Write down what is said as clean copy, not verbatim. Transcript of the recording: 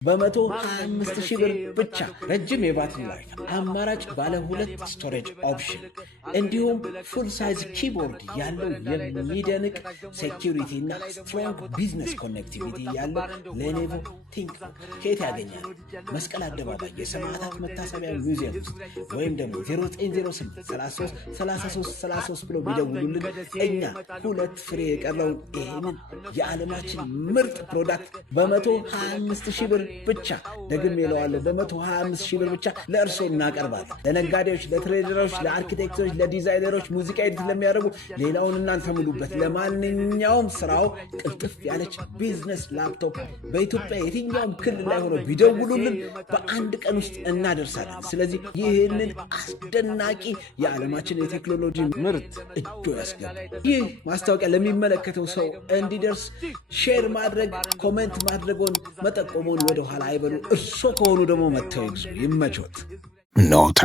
በ125,000 ብር ብቻ ረጅም የባትሪ ላይፍ፣ አማራጭ ባለ 2 ስቶሬጅ ኦፕሽን እንዲሁም ፉል ሳይዝ ኪቦርድ ያለው የሚደንቅ ሴኪሪቲ እና ስትሮንግ ቢዝነስ ኮኔክቲቪቲ ያለው ሌኖቮ ቲንክቡክ ከየት ያገኛል? መስቀል አደባባይ የሰማዕታት መታሰቢያ ሙዚየም ውስጥ ወይም ደግሞ 0908333333 ብሎ ቢደውሉልን እኛ 2 ፍሬ የቀረውን ይህንን የዓለማችን ምርጥ ፕሮዳክት በ125,000 ብር ብቻ ደግሜ እለዋለሁ፣ በ125,000 ብር ብቻ ለእርስዎ እናቀርባለን። ለነጋዴዎች፣ ለትሬደሮች፣ ለአርኪቴክቶች፣ ለዲዛይነሮች፣ ሙዚቃ ኤዲት ለሚያደርጉ ሌላውን እናንተ ሙሉበት። ለማንኛውም ስራው ቅልጥፍ ያለች ቢዝነስ ላፕቶፕ በኢትዮጵያ የትኛውም ክልል ላይ ሆኖ ቢደውሉልን በአንድ ቀን ውስጥ እናደርሳለን። ስለዚህ ይህንን አስደናቂ የዓለማችን የቴክኖሎጂ ምርት እጆ ያስገባ። ይህ ማስታወቂያ ለሚመለከተው ሰው እንዲደርስ ሼር ማድረግ፣ ኮሜንት ማድረጎን መጠቆሙን ወደ ኋላ አይበሉ። እርሶ ከሆኑ ደግሞ መጥተው ይግዙ። ይመቾት። ኖታ